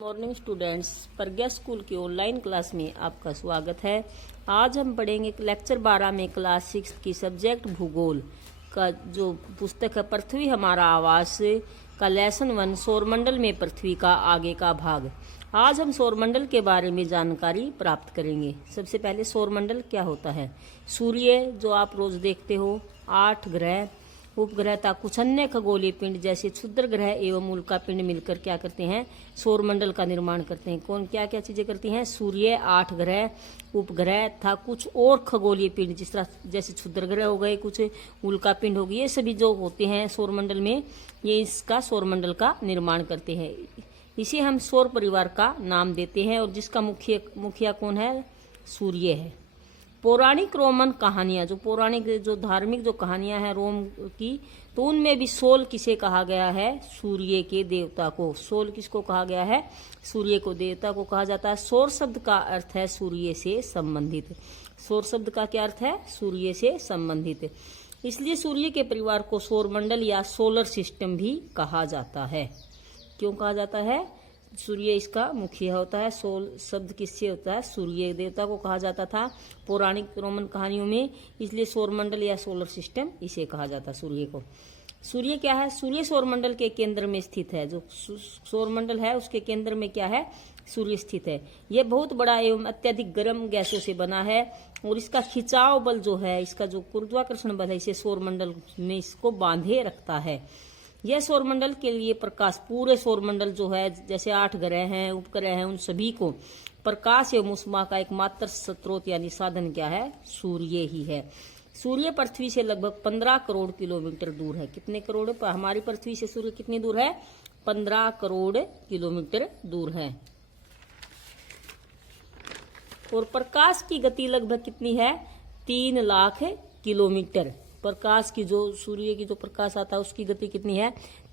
Morning students, प्रज्ञा school की online class में आपका स्वागत है। आज हम पढ़ेंगे लेक्चर 12 में क्लास 6 की सब्जेक्ट भूगोल का जो पुस्तक है पृथ्वी हमारा आवास का लेसन 1 सौरमंडल में पृथ्वी का आगे का भाग। आज हम सौरमंडल के बारे में जानकारी प्राप्त करेंगे। सबसे पहले सौरमंडल क्या होता है। सूर्य जो आप रोज देखते हो, 8 ग्रह, उपग्रह तथा कुछ अन्य खगोलीय पिंड जैसे क्षुद्र ग्रह एवं उल्का पिंड मिलकर क्या करते हैं, सौरमंडल का निर्माण करते हैं। कौन क्या क्या चीजें करती हैं? सूर्य, 8 ग्रह, उपग्रह तथा कुछ और खगोलीय पिंड जिस तरह जैसे क्षुद्र ग्रह हो गए, कुछ उल्का पिंड हो गई, ये सभी जो होते हैं सौरमंडल में, ये इसका सौरमंडल का निर्माण करते हैं। इसे हम सौर परिवार का नाम देते हैं और जिसका मुखिया कौन है? सूर्य है। पौराणिक रोमन कहानियां, जो पौराणिक जो धार्मिक जो कहानियां हैं रोम की, तो उनमें भी सोल किसे कहा गया है? सूर्य के देवता को। सोल किसको कहा गया है? सूर्य को देवता को कहा जाता है। सौर शब्द का अर्थ है सूर्य से संबंधित। सौर शब्द का क्या अर्थ है? सूर्य से संबंधित। इसलिए सूर्य के परिवार को सौरमंडल या सोलर सिस्टम भी कहा जाता है। क्यों कहा जाता है? सूर्य इसका मुखिया होता है। सोल शब्द किससे होता है? सूर्य देवता को कहा जाता था पौराणिक रोमन कहानियों में, इसलिए सौरमंडल या सोलर सिस्टम इसे कहा जाता है सूर्य को। सूर्य क्या है? सूर्य सौरमंडल के केंद्र में स्थित है। जो सौरमंडल है उसके केंद्र में क्या है? सूर्य स्थित है। यह बहुत बड़ा एवं अत्यधिक गर्म गैसों से बना है और इसका खिंचाव बल जो है, इसका जो गुरुत्वाकर्षण बल है, इसे सौरमंडल में इसको बांधे रखता है। यह सौरमंडल के लिए प्रकाश, पूरे सौरमंडल जो है जैसे 8 ग्रह हैं, उपग्रह हैं, उन सभी को प्रकाश एवं ऊष्मा का एकमात्र स्रोत यानी साधन क्या है? सूर्य ही है। सूर्य पृथ्वी से लगभग 15 करोड़ किलोमीटर दूर है। कितने करोड़? हमारी पृथ्वी से सूर्य कितनी दूर है? 15 करोड़ किलोमीटर दूर है। और प्रकाश की गति लगभग कितनी है? 3 लाख किलोमीटर। प्रकाश की जो सूर्य की जो प्रकाश आता है उसकी गति कितनी है?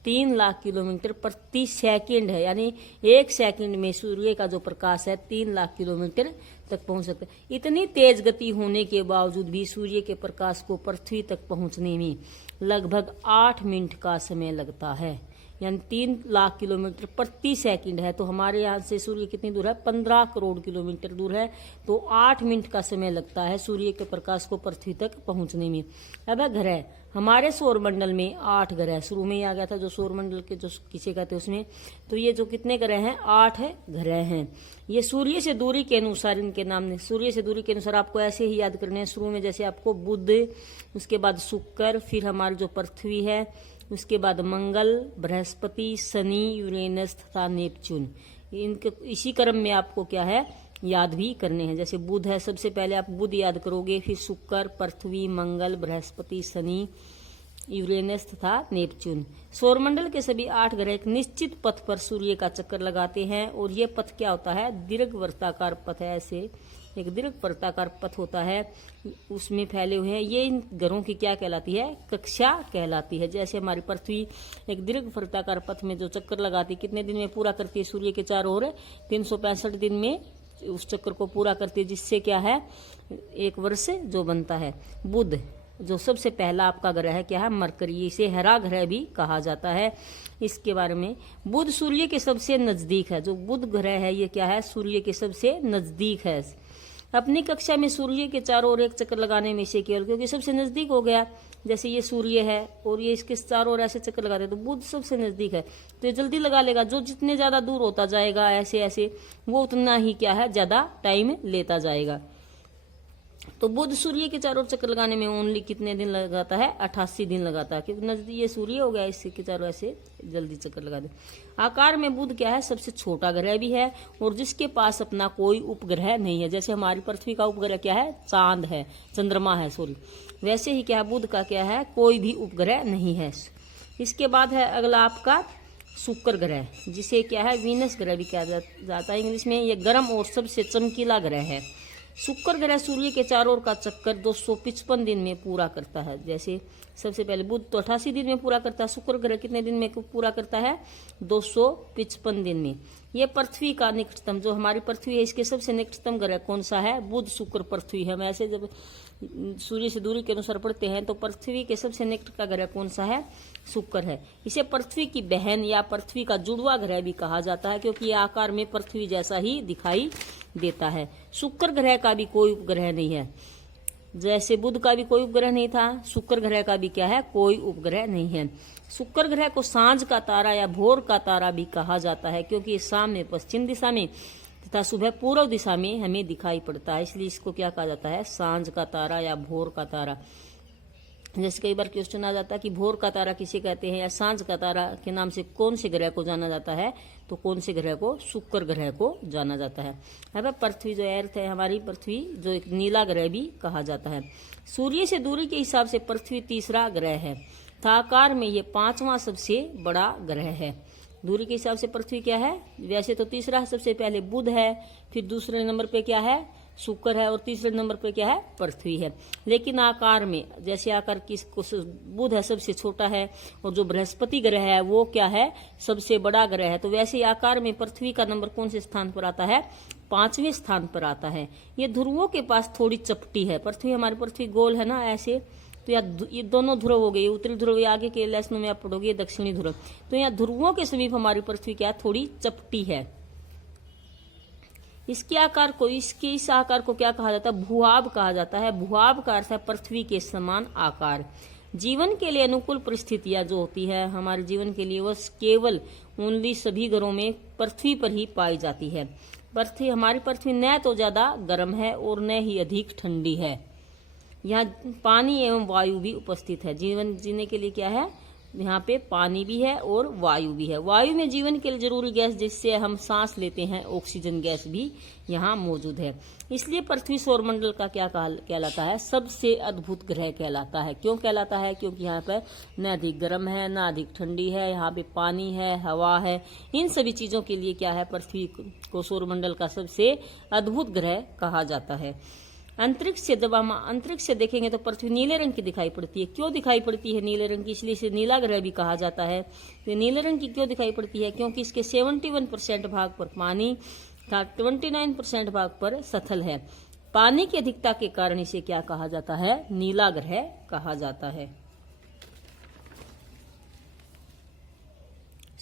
3 लाख किलोमीटर प्रति सेकंड है। यानी 1 सेकंड में सूर्य का जो प्रकाश है 3 लाख किलोमीटर तक पहुंच सकता है। इतनी तेज गति होने के बावजूद भी सूर्य के प्रकाश को पृथ्वी तक पहुंचने में लगभग 8 मिनट का समय लगता है। यानी 3 लाख किलोमीटर प्रति सेकंड है। तो हमारे यहाँ से सूर्य कितनी दूर है? 15 करोड़ किलोमीटर दूर है। तो 8 मिनट का समय लगता है सूर्य के प्रकाश को पृथ्वी तक पहुंचने में। अब ग्रह, हमारे सौरमंडल में 8 ग्रह, शुरू में ही आ गया था जो सौरमंडल के जो किसे कहते हैं उसमें, तो ये जो कितने ग्रह हैं? 8 ग्रह हैं। ये सूर्य से दूरी के अनुसार इनके नाम, सूर्य से दूरी के अनुसार आपको ऐसे ही याद करने हैं। शुरू में जैसे आपको बुध, उसके बाद शुक्र, फिर हमारी जो पृथ्वी है, उसके बाद मंगल, बृहस्पति, शनि, यूरेनस तथा नेपच्यून, इनके इसी क्रम में आपको क्या है? याद भी करने हैं। जैसे बुध है, सबसे पहले आप बुध याद करोगे, फिर शुक्र, पृथ्वी, मंगल, बृहस्पति, शनि, यूरेनस तथा नेपच्यून। सौरमंडल के सभी 8 ग्रह एक निश्चित पथ पर सूर्य का चक्कर लगाते हैं और यह पथ क्या होता है? दीर्घवृत्ताकार पथ है। ऐसे एक दीर्घवृत्ताकार पथ होता है, उसमें फैले हुए हैं। ये इन ग्रहों की क्या कहलाती है? कक्षा कहलाती है। जैसे हमारी पृथ्वी एक दीर्घवृत्ताकार पथ में जो चक्कर लगाती, कितने दिन में पूरा करती है? सूर्य के चारों ओर 365 दिन में उस चक्कर को पूरा करती है, जिससे क्या है? 1 वर्ष जो बनता है। बुध जो सबसे पहला आपका ग्रह है, क्या है? मरकरी। इसे हरा ग्रह भी कहा जाता है। इसके बारे में, बुध सूर्य के सबसे नजदीक है। जो बुध ग्रह है ये क्या है? सूर्य के सबसे नजदीक है। अपनी कक्षा में सूर्य के चारों ओर एक चक्कर लगाने में इसे केवल, क्योंकि सबसे नजदीक हो गया, जैसे ये सूर्य है और ये इसके चारों ओर ऐसे चक्कर लगाते हैं, तो बुध सबसे नजदीक है तो ये जल्दी लगा लेगा। जो जितने ज्यादा दूर होता जाएगा ऐसे ऐसे, वो उतना ही क्या है? ज्यादा टाइम लेता जाएगा। तो बुध सूर्य के चारों ओर चक्कर लगाने में ओनली कितने दिन लगाता है? 88 दिन लगाता है, क्योंकि नजदीक ये सूर्य हो गया, इसके चारों ऐसे जल्दी चक्कर लगा दे। आकार में बुध क्या है? सबसे छोटा ग्रह भी है और जिसके पास अपना कोई उपग्रह नहीं है। जैसे हमारी पृथ्वी का उपग्रह क्या है? चांद है, चंद्रमा है, सॉरी। वैसे ही क्या है? बुध का क्या है? कोई भी उपग्रह नहीं है। इसके बाद है अगला आपका शुक्र ग्रह, जिसे क्या है? वीनस ग्रह भी कहा जाता है इंग्लिश में। यह गर्म और सबसे चमकीला ग्रह है। शुक्र ग्रह सूर्य के चारों ओर का चक्कर 255 दिन में पूरा करता है। जैसे सबसे पहले बुध तो 88 दिन में पूरा करता है, शुक्र ग्रह कितने दिन में पूरा करता है? 255 दिन में। ये पृथ्वी का निकटतम, जो हमारी पृथ्वी है इसके सबसे निकटतम ग्रह कौन सा है? बुध, शुक्र, पृथ्वी है। हम ऐसे जब सूर्य से दूरी के अनुसार पढ़ते हैं तो पृथ्वी के सबसे निकट का ग्रह कौन सा है? शुक्र है। इसे पृथ्वी की बहन या पृथ्वी का जुड़वा ग्रह भी कहा जाता है, क्योंकि ये आकार में पृथ्वी जैसा ही दिखाई देता है। शुक्र ग्रह का भी कोई उपग्रह नहीं है, जैसे बुध का भी कोई उपग्रह नहीं था, शुक्र ग्रह का भी क्या है? कोई उपग्रह नहीं है। शुक्र ग्रह को सांझ का तारा या भोर का तारा भी कहा जाता है, क्योंकि शाम में पश्चिम दिशा में तथा सुबह पूर्व दिशा में हमें दिखाई पड़ता है, इसलिए इसको क्या कहा जाता है? सांझ का तारा या भोर का तारा। जैसे कई बार क्वेश्चन आ जाता है कि भोर का तारा किसे कहते हैं या सांझ का तारा के नाम से कौन से ग्रह को जाना जाता है, तो कौन से ग्रह को? शुक्र ग्रह को जाना जाता है। अब पृथ्वी जो अर्थ है, हमारी पृथ्वी जो एक नीला ग्रह भी कहा जाता है। सूर्य से दूरी के हिसाब से पृथ्वी तीसरा ग्रह है, आकार में ये 5वां सबसे बड़ा ग्रह है। दूरी के हिसाब से पृथ्वी क्या है? वैसे तो तीसरा है, सबसे पहले बुध है, फिर दूसरे नंबर पे क्या है? शुक्र है, और तीसरे नंबर पे क्या है? पृथ्वी है। लेकिन आकार में, जैसे आकार किसको, बुध है सबसे छोटा है, और जो बृहस्पति ग्रह है वो क्या है? सबसे बड़ा ग्रह है। तो वैसे ही आकार में पृथ्वी का नंबर कौन से स्थान पर आता है? 5वें स्थान पर आता है। ये ध्रुवों के पास थोड़ी चपटी है। पृथ्वी, हमारी पृथ्वी गोल है ना ऐसे, तो ये दोनों ध्रुव हो गए, उत्तरी ध्रुव, ये आगे के लेसनों में आप पढ़ोगे दक्षिणी ध्रुव। तो यहाँ ध्रुवों के समीप हमारी पृथ्वी क्या? थोड़ी चपटी है। इसके आकार को, इस आकार को क्या कहा जाता है? भूआब कहा जाता है। भूआब का अर्थ है पृथ्वी के समान आकार। जीवन के लिए अनुकूल परिस्थितियां जो होती है हमारे जीवन के लिए, वह केवल ओनली सभी घरों में पृथ्वी पर ही पाई जाती है। पृथ्वी, हमारी पृथ्वी न तो ज्यादा गर्म है और न ही अधिक ठंडी है। यहाँ पानी एवं वायु भी उपस्थित है। जीवन जीने के लिए क्या है? यहाँ पे पानी भी है और वायु भी है। वायु में जीवन के लिए जरूरी गैस जिससे हम सांस लेते हैं, ऑक्सीजन गैस भी यहाँ मौजूद है। इसलिए पृथ्वी सौरमंडल का क्या कहलाता है? सबसे अद्भुत ग्रह कहलाता है। क्यों कहलाता है? क्योंकि यहाँ पर न अधिक गर्म है, न अधिक ठंडी है, यहाँ पे पानी है, हवा है। इन सभी चीजों के लिए क्या है? पृथ्वी को सौरमंडल का सबसे अद्भुत ग्रह कहा जाता है। अंतरिक्ष से जब हम अंतरिक्ष से देखेंगे तो पृथ्वी नीले रंग की दिखाई पड़ती है। क्यों दिखाई पड़ती है नीले रंग की? इसलिए इसे नीला ग्रह भी कहा जाता है। तो नीले रंग की क्यों दिखाई पड़ती है? क्योंकि इसके 71% भाग पर पानी था, 29% भाग पर सथल है। पानी की अधिकता के कारण इसे क्या कहा जाता है? नीला ग्रह कहा जाता है।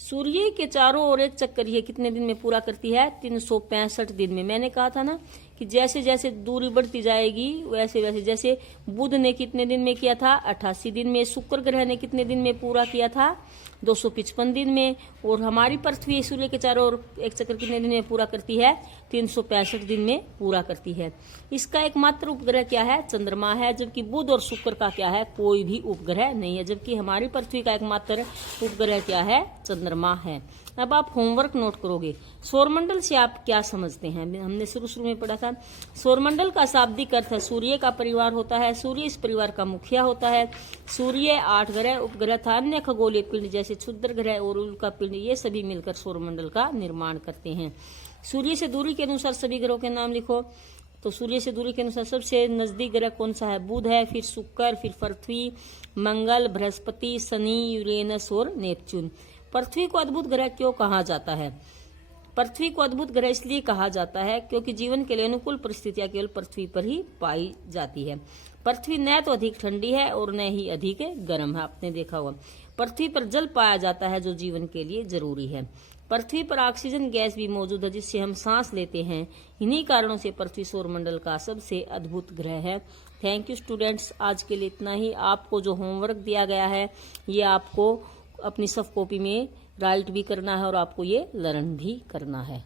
सूर्य के चारों ओर एक चक्कर ये कितने दिन में पूरा करती है? 365 दिन में। मैंने कहा था ना कि जैसे जैसे दूरी बढ़ती जाएगी वैसे वैसे, जैसे बुध ने कितने दिन में किया था? 88 दिन में। शुक्र ग्रह ने कितने दिन में पूरा किया था? 255 दिन में। और हमारी पृथ्वी सूर्य के चारों ओर एक चक्कर कितने दिन में पूरा करती है? 365 दिन में पूरा करती है। इसका एकमात्र उपग्रह क्या है? चंद्रमा है। जबकि बुध और शुक्र का क्या है? कोई भी उपग्रह नहीं है। जबकि हमारी पृथ्वी का एकमात्र उपग्रह क्या है? चंद्रमा है। अब आप होमवर्क नोट करोगे। सौरमंडल से आप क्या समझते हैं? हमने शुरू में पढ़ा था, सौरमंडल का शाब्दिक अर्थ है सूर्य का परिवार होता है। सूर्य इस परिवार का मुखिया होता है। सूर्य 8 ग्रह, उपग्रह था, अन्य खगोलीय पिंड जैसे क्षुद्र ग्रह और उल्का पिंड, ये सभी मिलकर सौरमंडल का निर्माण करते हैं। सूर्य से दूरी के अनुसार सभी ग्रहों के नाम लिखो। तो सूर्य से दूरी के अनुसार सबसे नजदीक ग्रह कौन सा है? बुध है, फिर शुक्र, फिर पृथ्वी, मंगल, बृहस्पति, शनि, यूरेनस और नेपच्यून। पृथ्वी को अद्भुत ग्रह क्यों कहा जाता है? पृथ्वी को अद्भुत ग्रह इसलिए कहा जाता है क्योंकि जीवन के लिए अनुकूल परिस्थितियां केवल पृथ्वी पर ही पाई जाती है। पृथ्वी न तो अधिक ठंडी है और न ही अधिक गर्म है, आपने देखा होगा। पृथ्वी पर जल पाया जाता है जो जीवन के लिए जरूरी है। पृथ्वी पर ऑक्सीजन गैस भी मौजूद है जिससे हम सांस लेते हैं। इन्हीं कारणों से पृथ्वी सौरमंडल का सबसे अद्भुत ग्रह है। थैंक यू स्टूडेंट्स, आज के लिए इतना ही। आपको जो होमवर्क दिया गया है ये आपको अपनी सॉफ्ट कॉपी में राइट भी करना है और आपको ये लर्न भी करना है।